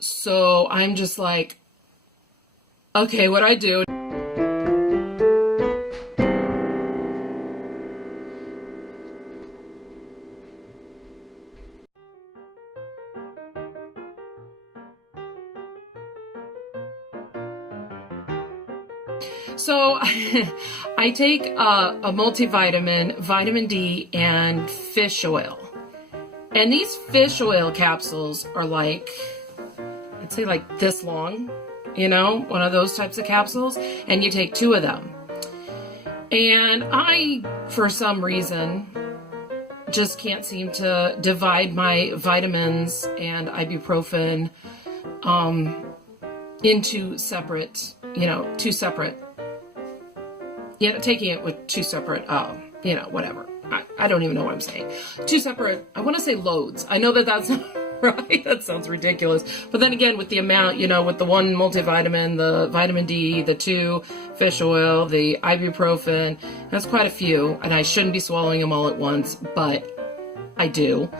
So I'm just like, okay, what do I do? So I take a multivitamin, vitamin D, and fish oil. And these fish oil capsules are like, I'd say like this long, one of those types of capsules. And you take 2 of them. And I, for some reason, just can't seem to divide my vitamins and ibuprofen into separate, 2 separate, taking it with 2 separate, whatever. I don't even know what I'm saying. 2 separate, I want to say loads. I know that that's not right. That sounds ridiculous. But then again, with the amount, with the 1 multivitamin, the vitamin D, the 2 fish oil, the ibuprofen, that's quite a few. And I shouldn't be swallowing them all at once, but I do.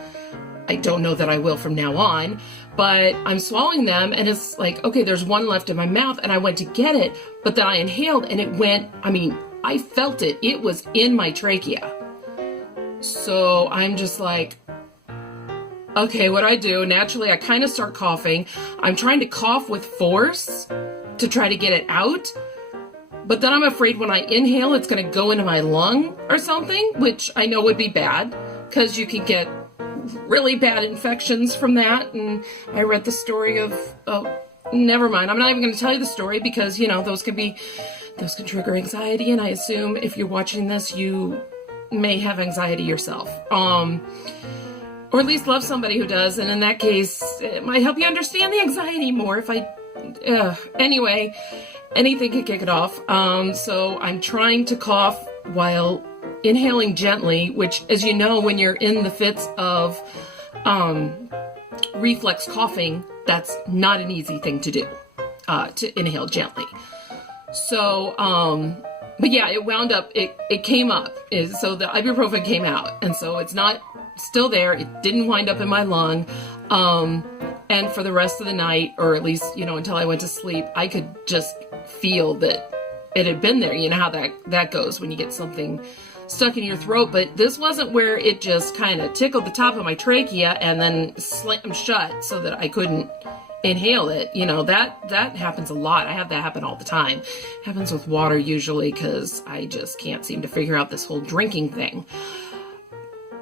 I don't know that I will from now on. But I'm swallowing them, and it's like, okay, there's 1 left in my mouth, and I went to get it, but then I inhaled, and it went, I felt it. It was in my trachea. So I'm just like, okay, what do I do? Naturally, I kind of start coughing. I'm trying to cough with force to try to get it out. But then I'm afraid when I inhale, it's going to go into my lung or something, which I know would be bad because you can get really bad infections from that. And I read the story of, never mind. I'm not even going to tell you the story because, those can trigger anxiety. And I assume if you're watching this, you may have anxiety yourself. Or at least love somebody who does. And in that case, it might help you understand the anxiety more anyway, anything can kick it off. So I'm trying to cough while inhaling gently, which, as you know, when you're in the fits of reflex coughing, that's not an easy thing to do, to inhale gently. So, but yeah, it wound up, it came up. So the ibuprofen came out, and so it's not still there. It didn't wind up in my lung. And for the rest of the night, or at least, until I went to sleep, I could just feel that it had been there. You know how that goes when you get something stuck in your throat. But this wasn't where it just kind of tickled the top of my trachea and then slammed shut so that I couldn't inhale it. That happens a lot. I have that happen all the time. It happens with water usually because I just can't seem to figure out this whole drinking thing.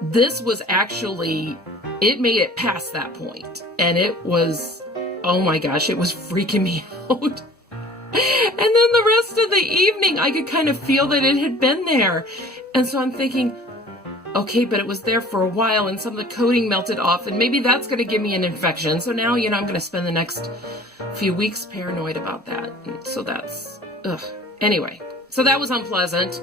This was actually, it made it past that point. And it was, oh my gosh, it was freaking me out. And then the rest of the evening, I could kind of feel that it had been there. And so I'm thinking, okay, but it was there for a while and some of the coating melted off and maybe that's going to give me an infection. So now, I'm going to spend the next few weeks paranoid about that. And so that's, anyway, so that was unpleasant.